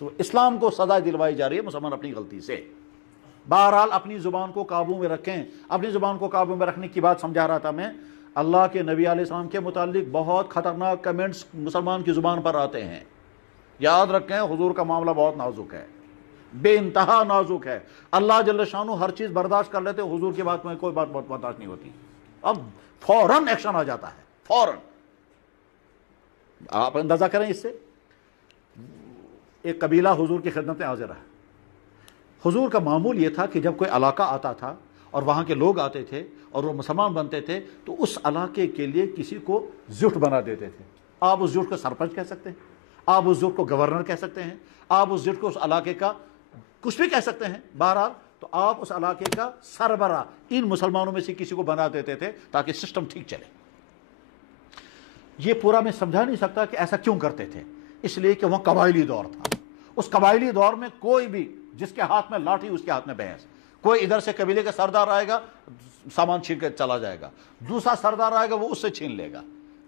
تو اسلام کو سزا دلوائی جا رہی ہے مسلمان اپنی غلطی سے۔ بہرحال اپنی زبان کو قابو میں رکھیں۔ اپنی زبان کو قابو میں رکھنے کی بات سمجھا رہا تھا میں۔ اللہ کے نبی علیہ السلام کے متعلق بہت خطرناک کمنٹس مسلمان کی زبان پر آتے ہیں۔ یاد رکھیں حضور کا معاملہ بہت نازک ہے، بے انتہا نازک ہے۔ اللہ جل شانہ ہر چیز برداشت کر لیتے، حضور کی بات میں کوئی بات برداشت نہیں ہوتی، اب فوراً ایکشن آ جاتا ہے، فوراً۔ آپ اندازہ کریں اس سے، ایک قبیلہ حضور کی خدمت میں حاضر ہے۔ حضور کا معمول یہ تھا کہ جب کوئی علاقہ آتا تھا اور وہاں کے لوگ آتے تھے اور وہ مسلمان بنتے تھے تو اس علاقے کے لیے کسی کو زٹ بنا دیتے تھے۔ آپ اس زٹ کو سرپنچ کہہ سکتے ہیں، آپ اس زٹ کو گورنر کہہ سکتے ہیں، آپ اس زٹ کو اس علاقے کا کچھ بھی کہہ سکتے ہیں، بہرحال تو آپ اس علاقے کا سربراہ ان مسلمانوں میں سے کسی کو بنا دیتے تھے تاکہ سسٹم ٹھیک چلے۔ یہ پورا میں سمجھا نہیں سکتا کہ ایسا کیوں کرتے تھے، اس لیے کہ وہ قبائلی دور تھا۔ اس قبائلی دور میں کوئی بھی جس کے ہاتھ میں لاٹھی اس کے ہاتھ میں بھینس، کوئی ادھر سے قبیلے کا سردار آئے گا سامان چھین کے چلا جائے گا، دوسرا سردار آئے گا وہ اس سے چھین لے گا،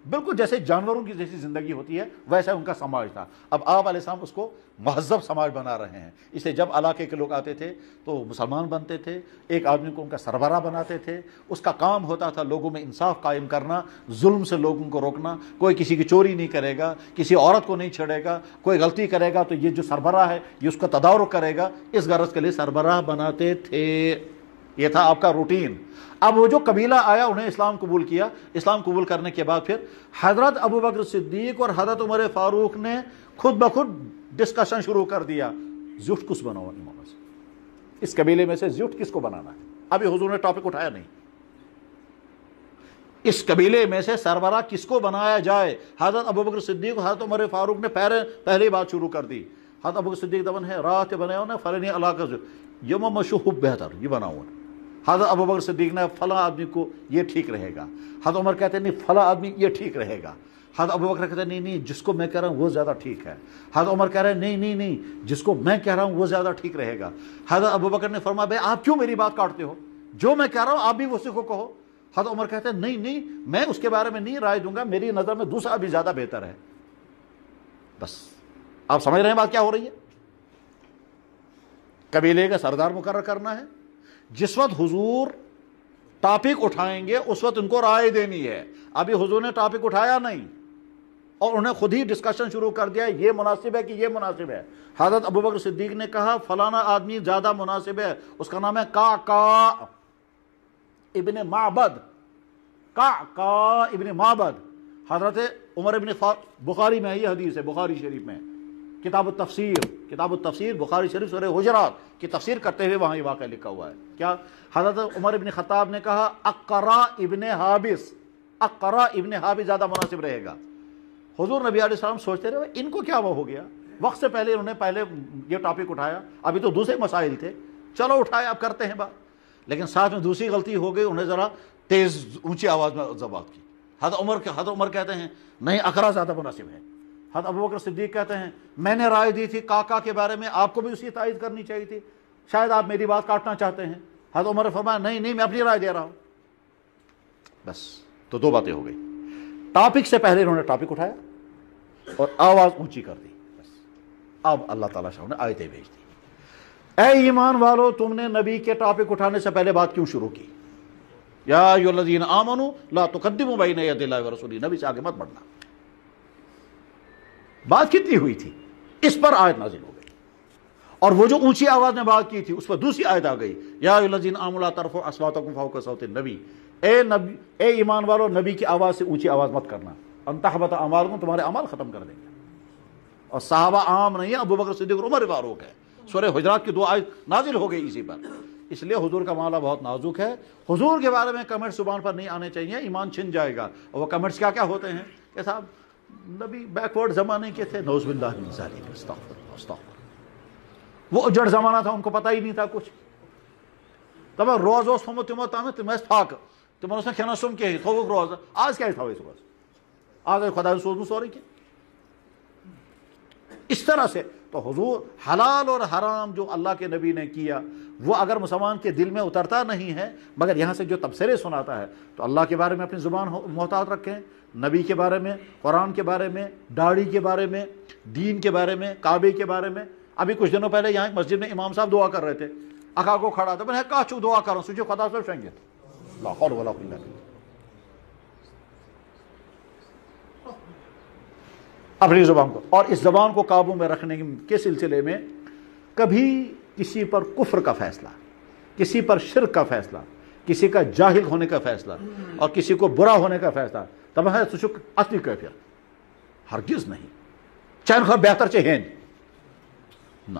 بالکل جیسے جانوروں کی جیسی زندگی ہوتی ہے ویسا ان کا سماج تھا۔ اب آپ علیہ السلام اس کو مہذب سماج بنا رہے ہیں، اسے جب علاقے کے لوگ آتے تھے تو مسلمان بنتے تھے، ایک آدمی کو ان کا سربراہ بناتے تھے، اس کا کام ہوتا تھا لوگوں میں انصاف قائم کرنا، ظلم سے لوگوں کو روکنا، کوئی کسی کی چوری نہیں کرے گا، کسی عورت کو نہیں چھیڑے گا، کوئی غلطی کرے گا تو یہ جو سربراہ ہے یہ اس کا تدارک کرے گا، اس غرض کے لیے سربراہ بناتے تھے۔ یہ تھا آپ کا روٹین۔ اب وہ جو قبیلہ آیا انہیں اسلام قبول کیا، اسلام قبول کرنے کے بعد پھر حضرت ابوبکر صدیق اور حضرت عمر فاروق نے خود بخود ڈسکشن شروع کر دیا، زٹ کس بناؤ امام سے، اس قبیلے میں سے زٹ کس کو بنانا ہے۔ ابھی حضور نے ٹاپک اٹھایا نہیں، اس قبیلے میں سے سربراہ کس کو بنایا جائے۔ حضرت ابوبکر صدیق اور حضرت عمر فاروق نے پہلے بات شروع کر دی۔ حضرت ابوبکر صدیق دبن ہے رات بنایا نا فلانی علاقہ یم مشہور بہتر یہ بناؤ۔ حضرت ابوبکر صدیق نے فلاں آدمی کو یہ ٹھیک رہے گا، حضرت عمر کہتے ہیں نہیں فلاں آدمی یہ ٹھیک رہے گا، حضرت ابوبکر کہتے ہیں نہیں جس کو میں کہہ رہا ہوں وہ زیادہ ٹھیک ہے، حضرت عمر کہہ رہے ہیں نہیں جس کو میں کہہ رہا ہوں وہ زیادہ ٹھیک رہے گا۔ حضرت ابوبکر نے فرمایا بھائی آپ کیوں میری بات کاٹتے ہو، جو میں کہہ رہا ہوں آپ بھی اسی کو کہو۔ حضرت عمر کہتے ہیں نہیں میں اس کے بارے میں نہیں رائے دوں گا، میری نظر میں دوسرا بھی زیادہ بہتر ہے۔ بس آپ سمجھ رہے ہیں بات کیا ہو رہی ہے؟ قبیلے کا سردار مقرر کرنا ہے، جس وقت حضور ٹاپک اٹھائیں گے اس وقت ان کو رائے دینی ہے۔ ابھی حضور نے ٹاپک اٹھایا نہیں اور انہیں خود ہی ڈسکشن شروع کر دیا یہ مناسب ہے کہ یہ مناسب ہے۔ حضرت ابوبکر صدیق نے کہا فلانا آدمی زیادہ مناسب ہے، اس کا نام ہے قعقاع ابن معبد، قعقاع ابن معبد۔ حضرت عمر ابن بخاری میں یہ حدیث ہے، بخاری شریف میں کتاب التفسیر بخاری شریف سورہ حجرات کی تفسیر کرتے ہوئے وہاں یہ واقعہ لکھا ہوا ہے۔ کیا حضرت عمر ابن خطاب نے کہا اقرا ابن حابس زیادہ مناسب رہے گا۔ حضور نبی علیہ السلام سوچتے رہے ان کو کیا وہ ہو گیا، وقت سے پہلے انہوں نے پہلے یہ ٹاپک اٹھایا، ابھی تو دوسرے مسائل تھے، چلو اٹھائے اب کرتے ہیں بات، لیکن ساتھ میں دوسری غلطی ہو گئی، انہیں ذرا تیز اونچی آواز میں بات کی۔ حضرت عمر کہتے ہیں نہیں اقرا زیادہ مناسب ہے۔ حضرت ابوبکر صدیق کہتے ہیں میں نے رائے دی تھی قعقاع کے بارے میں، آپ کو بھی اسی تائید کرنی چاہیے تھی، شاید آپ میری بات کاٹنا چاہتے ہیں۔ حضرت عمر نے فرمایا نہیں میں اپنی رائے دے رہا ہوں۔ بس تو دو باتیں ہو گئی، ٹاپک سے پہلے انہوں نے ٹاپک اٹھایا اور آواز اونچی کر دی۔ بس اب اللہ تعالیٰ شاہ نے آیتیں بھیج دی، اے ایمان والو تم نے نبی کے ٹاپک اٹھانے سے پہلے بات کیوں شروع کی؟ یا ایھا الذین آمنوا لا تقدموا بین یدی اللہ ورسولہ، نبی سے آگے مت بڑھنا۔ بات کتنی ہوئی تھی، اس پر آیت نازل ہو گئی، اور وہ جو اونچی آواز میں بات کی تھی اس پر دوسری آیت آ گئی، یا ایھا الذین آمنوا لا ترفعوا اصواتکم فوق صوت النبی، اے ایمان والو نبی کی آواز سے اونچی آواز مت کرنا، ان تحبط اعمالکم، تمہارے اعمال ختم کر دیں گے۔ اور صحابہ عام نہیں ہے، ابوبکر صدیق اور عمر فاروق ہے، سورہ حجرات کی دو آیت نازل ہو گئی اسی پر۔ اس لیے حضور کا معاملہ بہت نازک ہے، حضور کے بارے میں کمنٹ زبان پر نہیں آنے چاہیے، ایمان چھن جائے گا۔ اور وہ کمنٹس کیا ہوتے ہیں کہ صاحب نبی بیکورڈ زمانے کے تھے، نعوذ باللہ من ذالک، استغفر اللہ استغفر اللہ، وہ اجڑ زمانہ تھا، ان کو پتہ ہی نہیں تھا کچھ۔ تب روز تھومو تمو تام تم تھاک تمہن اس کھینا سم کی تھوک روز، آج کیا تھو روز، آج خدا سوزم سورے کی۔ اس طرح سے تو حضور حلال اور حرام جو اللہ کے نبی نے کیا وہ اگر مسلمان کے دل میں اترتا نہیں ہے، مگر یہاں سے جو تبصرے سناتا ہے، تو اللہ کے بارے میں اپنی زبان محتاط رکھیں، نبی کے بارے میں، قرآن کے بارے میں، داڑھی کے بارے میں، دین کے بارے میں، کعبے کے بارے میں ابھی کچھ دنوں پہلے یہاں مسجد میں امام صاحب دعا کر رہے تھے, اکا کو کھڑا تھا, میں نے کہا چو دعا کر رہا ہوں, سوچو خدا صاحب شنگے لا حول ولا قوت الا باللہ. اپنی زبان کو, اور اس زبان کو قابو میں رکھنے کے سلسلے میں کبھی کسی پر کفر کا فیصلہ, کسی پر شرک کا فیصلہ, کسی کا جاہل ہونے کا فیصلہ اور کسی کو برا ہونے کا فیصلہ تب ہے سوچو اصلی کیفیت ہرگز نہیں. چین خواہ بہتر چاہیے نہ,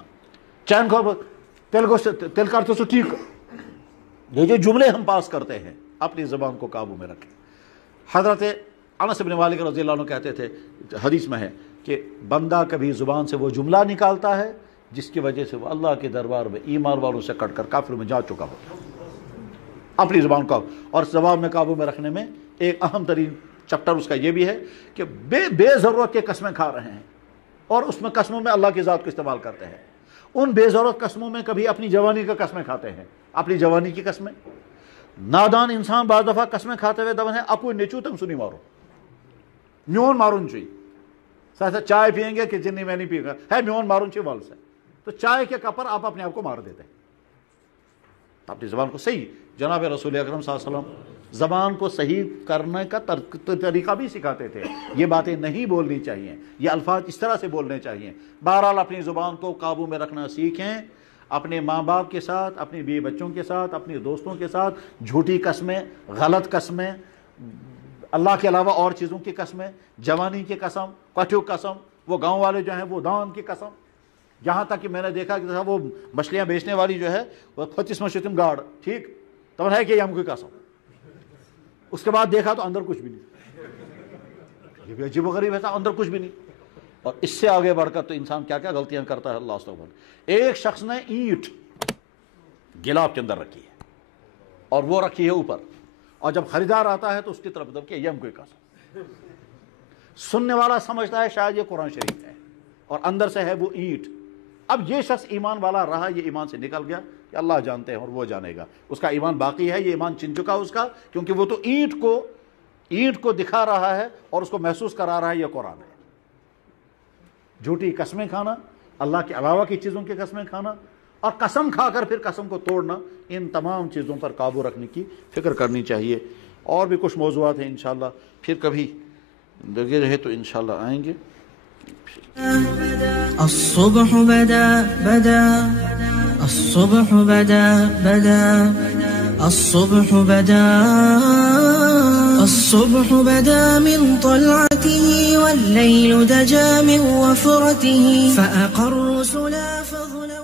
چین خواہ تل کرتے سو ٹھیک. یہ جو جملے ہم پاس کرتے ہیں اپنی زبان کو قابو میں رکھیں. حضرت انس بن مالک رضی اللہ عنہ کہتے تھے, حدیث میں ہے کہ بندہ کبھی زبان سے وہ جملہ نکالتا ہے جس کی وجہ سے وہ اللہ کے دربار میں ایمان والوں سے کٹ کر کافر میں جا چکا ہو. اپنی زبان کو اور زبان میں قابو میں رکھنے میں ایک اہم ترین چپٹر اس کا یہ بھی ہے کہ بے ضرورت کے قسمیں کھا رہے ہیں اور اس میں قسموں میں اللہ کی ذات کو استعمال کرتے ہیں. ان بے ضرورت قسموں میں کبھی اپنی جوانی کا قسمیں کھاتے ہیں, اپنی جوانی کی قسمیں. نادان انسان بعض دفعہ قسمیں کھاتے ہوئے دبن ہے اپو نیچو تم سنی مارو میون مارون چی ساتھ چائے پئیں گے کہ جنی میں نہیں پی گا ہے میون مارون چی وال سے, تو چائے کے کپ پر آپ اپنے آپ کو مار دیتے ہیں. اپنی زبان کو صحیح, جناب رسول اکرم صلی اللہ علیہ وسلم زبان کو صحیح کرنے کا طریقہ بھی سکھاتے تھے. یہ باتیں نہیں بولنی چاہیے, یہ الفاظ اس طرح سے بولنے چاہیے. بہرحال اپنی زبان کو قابو میں رکھنا سیکھیں, اپنے ماں باپ کے ساتھ, اپنی بیوی بچوں کے ساتھ, اپنے دوستوں کے ساتھ جھوٹی قسمیں, غلط قسمیں, اللہ کے علاوہ اور چیزوں کی قسمیں, جوانی کی قسم, کٹھو قسم, وہ گاؤں والے جو ہیں وہ دان کی قسم. یہاں تک کہ میں نے دیکھا کہ وہ مچھلیاں بیچنے والی جو ہے وہ 25 مشتم گاڑ ٹھیک تو ہے کہ یہ ہم کوئی قسم. اس کے بعد دیکھا تو اندر کچھ بھی نہیں, یہ بھی عجیب و غریب ہے, اندر کچھ بھی نہیں. اور اس سے آگے بڑھ کر تو انسان کیا کیا غلطیاں کرتا ہے اللہ استغفر. ایک شخص نے اینٹ گلاب کے اندر رکھی ہے اور وہ رکھی ہے اوپر, اور جب خریدار آتا ہے تو اس کی طرف دب کہ یہ ہم کوئی قسم. سننے والا سمجھتا ہے شاید یہ قرآن شریف ہے اور اندر سے ہے وہ اینٹ. اب یہ شخص ایمان والا رہا, یہ ایمان سے نکل گیا کہ اللہ جانتے ہیں اور وہ جانے گا, اس کا ایمان باقی ہے, یہ ایمان چن چکا اس کا, کیونکہ وہ تو اینٹ کو دکھا رہا ہے اور اس کو محسوس کرا رہا ہے یہ قرآن ہے. جھوٹی قسمیں کھانا, اللہ کے علاوہ کی چیزوں کی قسمیں کھانا اور قسم کھا کر پھر قسم کو توڑنا, ان تمام چیزوں پر قابو رکھنے کی فکر کرنی چاہیے. اور بھی کچھ موضوعات ہیں انشاءاللہ پھر کبھی لگے رہے تو انشاءاللہ آئیں گے. الصبح بدا الصبح بدا الصبح بدا الصبح بدا من طلعته والليل دجا من وفرته فأقر سلا فضلا